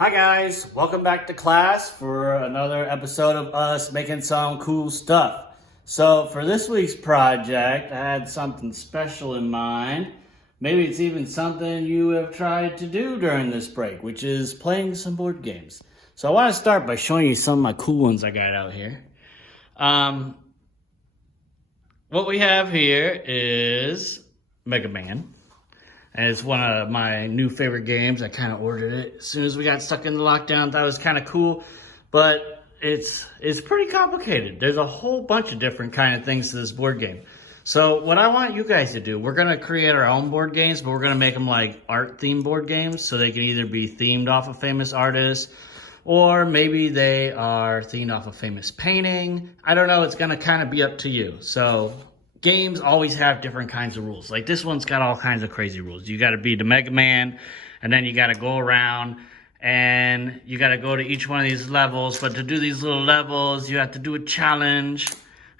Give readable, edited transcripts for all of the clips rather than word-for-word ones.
Hi guys, welcome back to class for another episode of us making some cool stuff. So for this week's project, I had something special in mind. Maybe it's even something you have tried to do during this break, which is playing some board games. So I want to start by showing you some of my cool ones I got out here. What we have here is Mega Man. And it's one of my new favorite games. I kind of ordered it as soon as we got stuck in the lockdown. Thought it was kind of cool, but it's pretty complicated. There's a whole bunch of different kind of things to this board game. So what I want you guys to do, we're going to create our own board games, but we're going to make them like art-themed board games. So they can either be themed off of famous artists, or maybe they are themed off of famous painting. I don't know. It's going to kind of be up to you. So games always have different kinds of rules. Like this one's got all kinds of crazy rules. You got to be the Mega Man, and then you got to go around, and you got to go to each one of these levels. But to do these little levels, you have to do a challenge.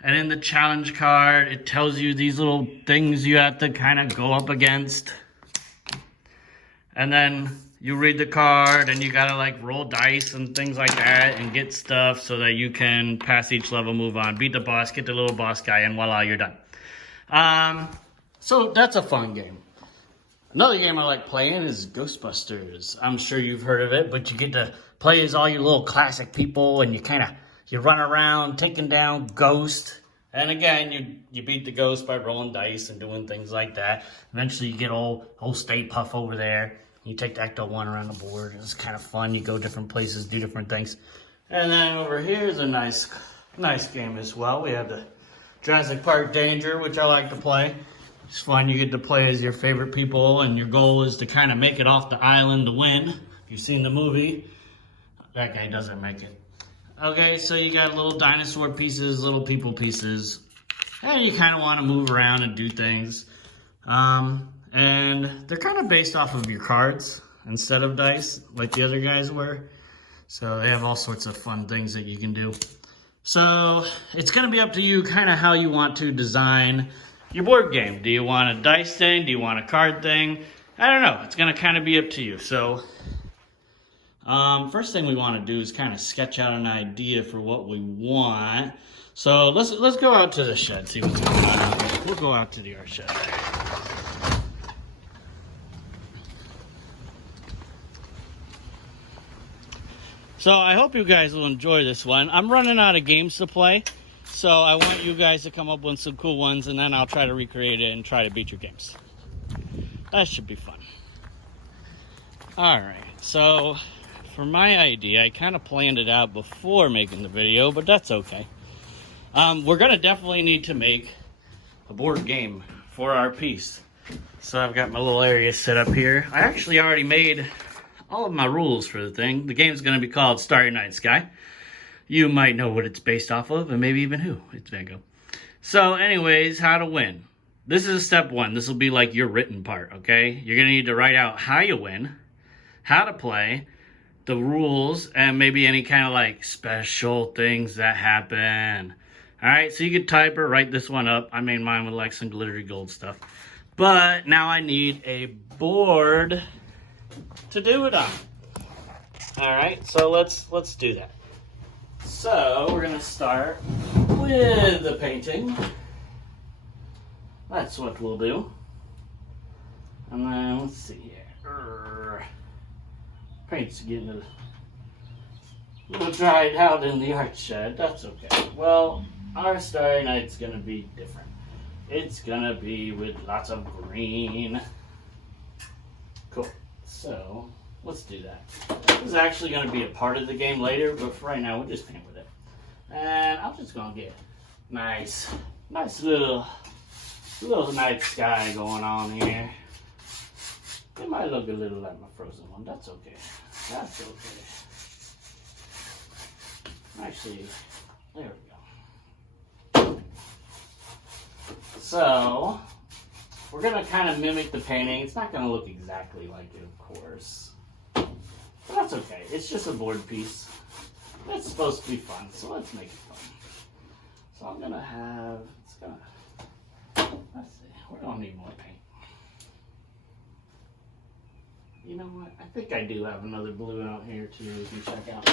And in the challenge card, it tells you these little things you have to kind of go up against. And then you read the card, and you got to like roll dice and things like that and get stuff so that you can pass each level, move on, beat the boss, get the little boss guy, and voila, you're done. So that's a fun game. Another game I like playing is Ghostbusters. I'm sure you've heard of it, but you get to play as all your little classic people, and you run around taking down ghosts. And again, you beat the ghost by rolling dice and doing things like that. Eventually you get old Stay Puff over there. You take the Ecto 1 around the board. It's kind of fun. You go different places, do different things. And then over here is a nice game as well. We have the Jurassic Park Danger, which I like to play. It's fun. You get to play as your favorite people, and your goal is to kind of make it off the island to win. If you've seen the movie, that guy doesn't make it. Okay, so you got little dinosaur pieces, little people pieces, and you kind of want to move around and do things. And they're kind of based off of your cards instead of dice, like the other guys were. So they have all sorts of fun things that you can do. So it's going to be up to you kind of how you want to design your board game. Do you want a dice thing? Do you want a card thing? I don't know. It's going to kind of be up to you. So first thing we want to do is kind of sketch out an idea for what we want. So let's go out to the shed, see what's going on. We'll go out to the art shed. So I hope you guys will enjoy this one. I'm running out of games to play, so I want you guys to come up with some cool ones, and then I'll try to recreate it and try to beat your games. That should be fun. Alright, so for my idea, I kind of planned it out before making the video, but that's okay. We're going to definitely need to make a board game for our piece. So I've got my little area set up here. I actually already made all of my rules for the thing. The game's going to be called Starry Night Sky. You might know what it's based off of, and maybe even who. It's Van Gogh. So anyways, how to win. This is step one. This will be like your written part, okay? You're going to need to write out how you win, how to play, the rules, and maybe any kind of like special things that happen. Alright, so you could type or write this one up. I made mine with like some glittery gold stuff. But now I need a board to do it on. Alright, so let's do that. So we're gonna start with the painting. That's what we'll do. And then let's see here. Paint's getting a little dried out in the art shed. That's okay. Well, our Starry Night's gonna be different. It's gonna be with lots of green. Cool. So let's do that. This is actually going to be a part of the game later, but for right now, we'll just paint with it. And I'm just going to get nice little night sky going on here. It might look a little like my Frozen one. That's okay. That's okay. Actually, there we go. So we're going to kind of mimic the painting. It's not going to look exactly like it, of course. But that's okay. It's just a board piece. It's supposed to be fun, so let's make it fun. So I'm going to have, let's see, we don't need more paint. You know what? I think I do have another blue out here too. You can check out.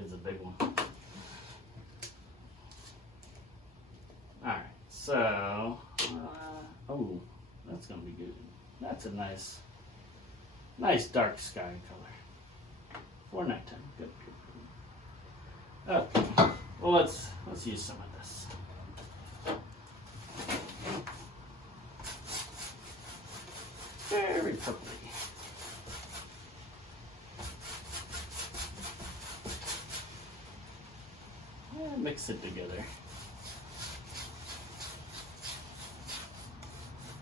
It's a big one. Alright, so. Oh, that's going to be good. That's a nice dark sky color. For nighttime. Good, good, good. Okay. Well, let's use some of this. Very purpley. Mix it together.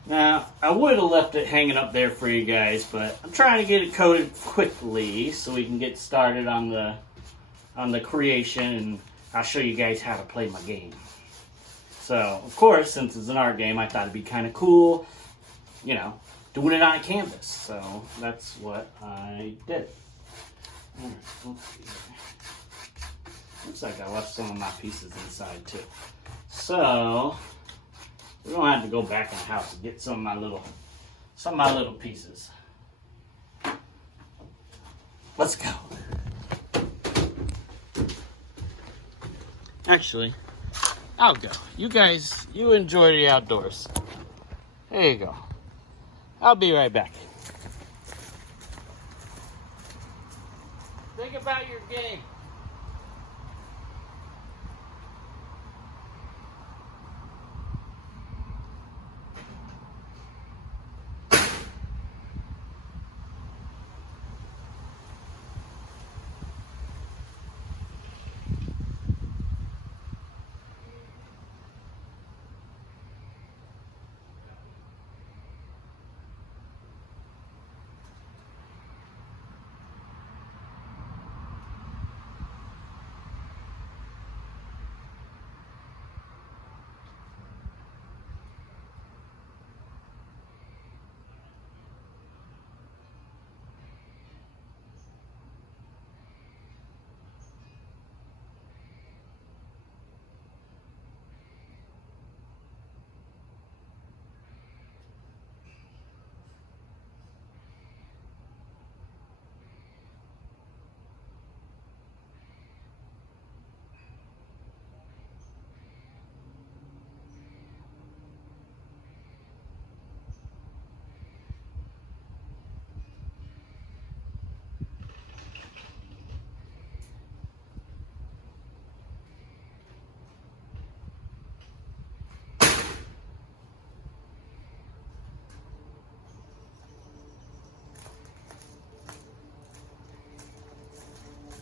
Now, I would have left it hanging up there for you guys, but I'm trying to get it coated quickly so we can get started on the creation, and I'll show you guys how to play my game. So, of course, since it's an art game, I thought it'd be kind of cool, you know, doing it on a canvas. So that's what I did. All right, let's see here. Looks like I left some of my pieces inside too. So we're gonna have to go back in the house and get some of my little pieces. Let's go. Actually, I'll go. You guys, you enjoy the outdoors. There you go. I'll be right back. Think about your game.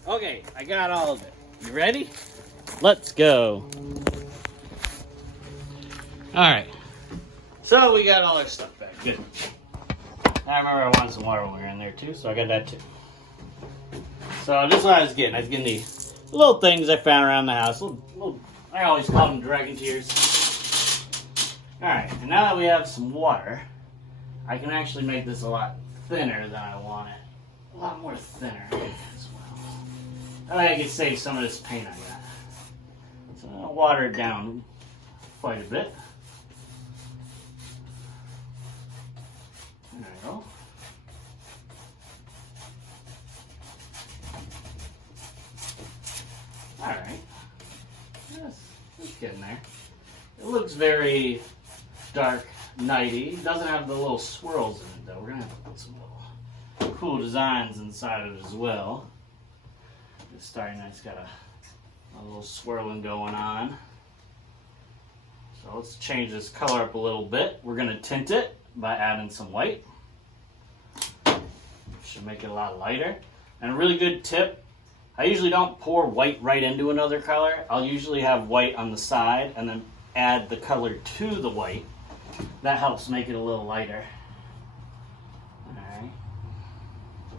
Okay, I got all of it. You ready? Let's go. Alright. So we got all our stuff back. Good. I remember I wanted some water when we were in there too, so I got that too. So this is what I was getting. I was getting these little things I found around the house. I always call them dragon tears. Alright, and now that we have some water, I can actually make this a lot thinner than I want it. A lot more thinner as well. That way I can save some of this paint I got. So I'll water it down quite a bit. There we go. Alright. It's getting there. It looks very dark, nighty. It doesn't have the little swirls in it though. We're going to have to put some little cool designs inside of it as well. It's starting, it's got a little swirling going on. So let's change this color up a little bit. We're going to tint it by adding some white. Should make it a lot lighter. And a really good tip, I usually don't pour white right into another color. I'll usually have white on the side and then add the color to the white. That helps make it a little lighter. Alright.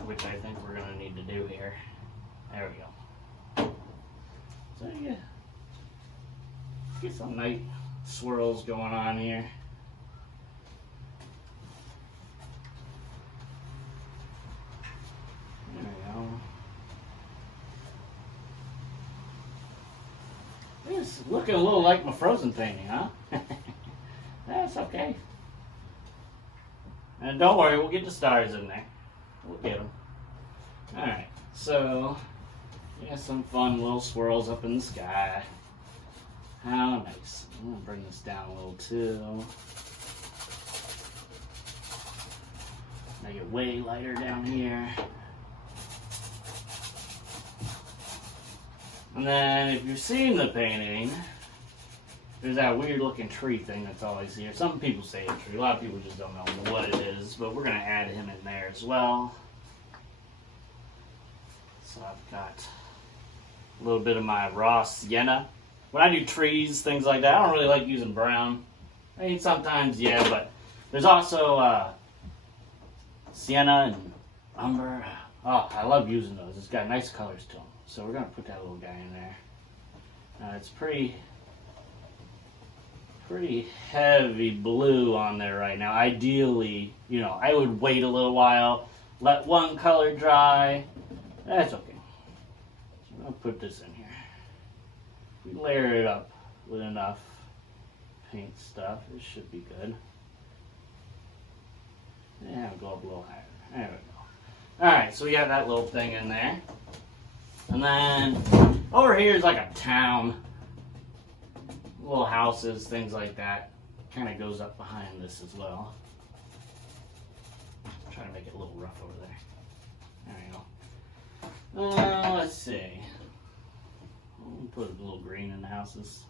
Which I think we're going to need to do here. There we go. So yeah, get some nice swirls going on here. There we go. It's looking a little like my Frozen painting, huh? That's okay. And don't worry, we'll get the stars in there. We'll get them. Alright, so we got some fun little swirls up in the sky. How nice. I'm going to bring this down a little too. Make it way lighter down here. And then if you've seen the painting, there's that weird looking tree thing that's always here. Some people say a tree. A lot of people just don't know what it is, but we're going to add him in there as well. So I've got a little bit of my raw sienna. When I do trees, things like that, I don't really like using brown. I mean, sometimes, yeah, but there's also sienna and umber. Oh, I love using those. It's got nice colors to them. So we're going to put that little guy in there. It's pretty heavy blue on there right now. Ideally, you know, I would wait a little while, let one color dry. That's okay. So I'm going to put this in here. We layer it up with enough paint stuff. It should be good. And go up a little higher. There we go. Alright, so we got that little thing in there. And then over here is like a town. Little houses, things like that. Kind of goes up behind this as well. Try to make it a little rough over there. There we go. Let's see. We'll put a little green in the houses.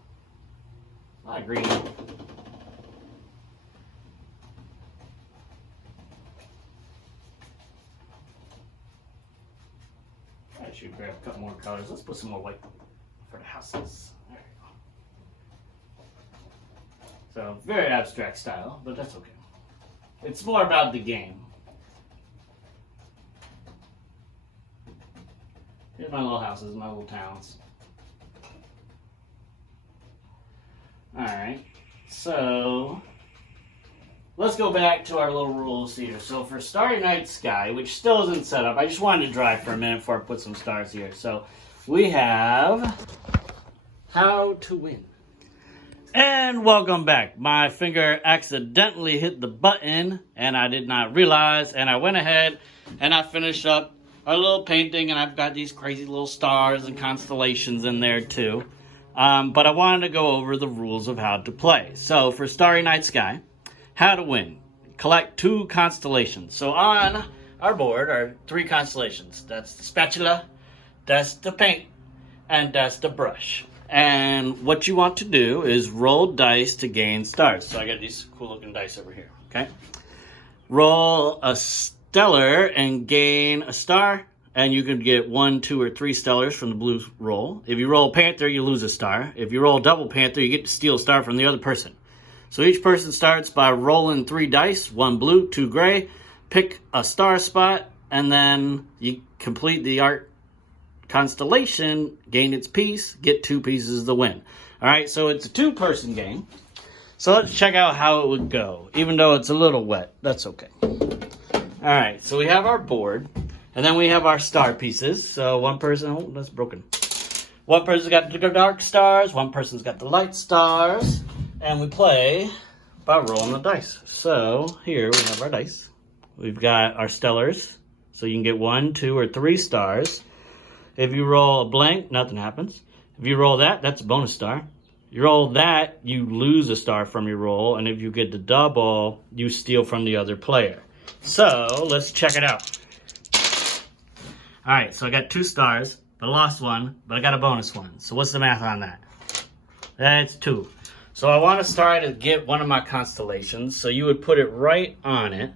A lot of green. I should grab a couple more colors. Let's put some more white for the houses. There we go. So, very abstract style, but that's okay. It's more about the game. Here's my little houses, my little towns. Alright, so let's go back to our little rules here. So for Starry Night Sky, which still isn't set up, I just wanted to dry for a minute before I put some stars here. So we have How to Win. And welcome back. My finger accidentally hit the button and I did not realize, and I went ahead and I finished up our little painting, and I've got these crazy little stars and constellations in there too. But I wanted to go over the rules of how to play. So for Starry Night Sky, how to win. Collect 2 constellations. So on our board are 3 constellations. That's the spatula, that's the paint, and that's the brush. And what you want to do is roll dice to gain stars. So I got these cool looking dice over here, okay? Roll a stellar and gain a star. And you can get 1, 2, or 3 stellars from the blue roll. If you roll a panther, you lose a star. If you roll a double panther, you get to steal a star from the other person. So each person starts by rolling 3 dice, 1 blue, 2 gray. Pick a star spot, and then you complete the art constellation, gain its piece, get 2 pieces of the win. All right, so it's a 2-person game. So let's check out how it would go. Even though it's a little wet, that's okay. All right, so we have our board. And then we have our star pieces. So one person, oh, that's broken. One person's got the dark stars, one person's got the light stars. And we play by rolling the dice. So here we have our dice. We've got our stellars. So you can get 1, 2, or 3 stars. If you roll a blank, nothing happens. If you roll that, that's a bonus star. You roll that, you lose a star from your roll. And if you get the double, you steal from the other player. So let's check it out. All right, so I got 2 stars. I lost 1, but I got a bonus 1. So what's the math on that? That's 2. So I want to start to get one of my constellations. So you would put it right on it.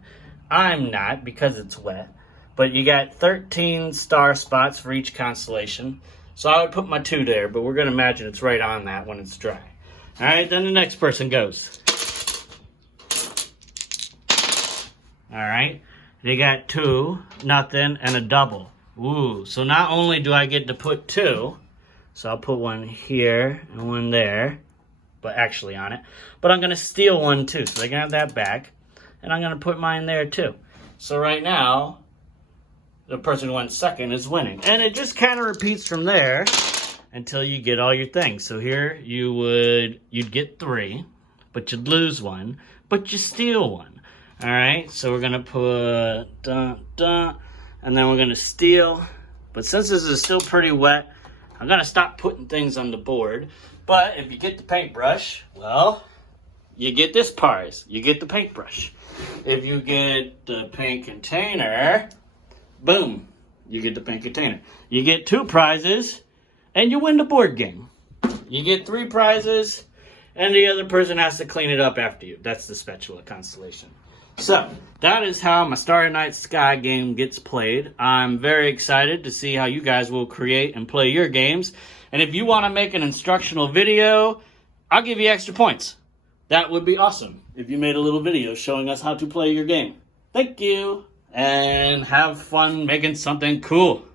I'm not because it's wet. But you got 13 star spots for each constellation. So I would put my 2 there, but we're going to imagine it's right on that when it's dry. All right, then the next person goes. All right, they got 2, nothing, and a double. Ooh, so not only do I get to put 2, so I'll put 1 here and 1 there, but actually on it. But I'm going to steal 1 too, so they can have that back. And I'm going to put mine there too. So right now, the person who went second is winning. And it just kind of repeats from there until you get all your things. So here you'd get 3, but you'd lose 1, but you steal 1. All right, so we're gonna put dun, dun, and then we're gonna steal. But since this is still pretty wet, I'm gonna stop putting things on the board. But if you get the paintbrush, well, you get this prize. You get the paintbrush. If you get the paint container, boom, you get the paint container. You get 2 prizes, and you win the board game. You get 3 prizes, and the other person has to clean it up after you. That's the spatula constellation. So, that is how my Starry Night Sky game gets played. I'm very excited to see how you guys will create and play your games. And if you want to make an instructional video, I'll give you extra points. That would be awesome if you made a little video showing us how to play your game. Thank you, and have fun making something cool.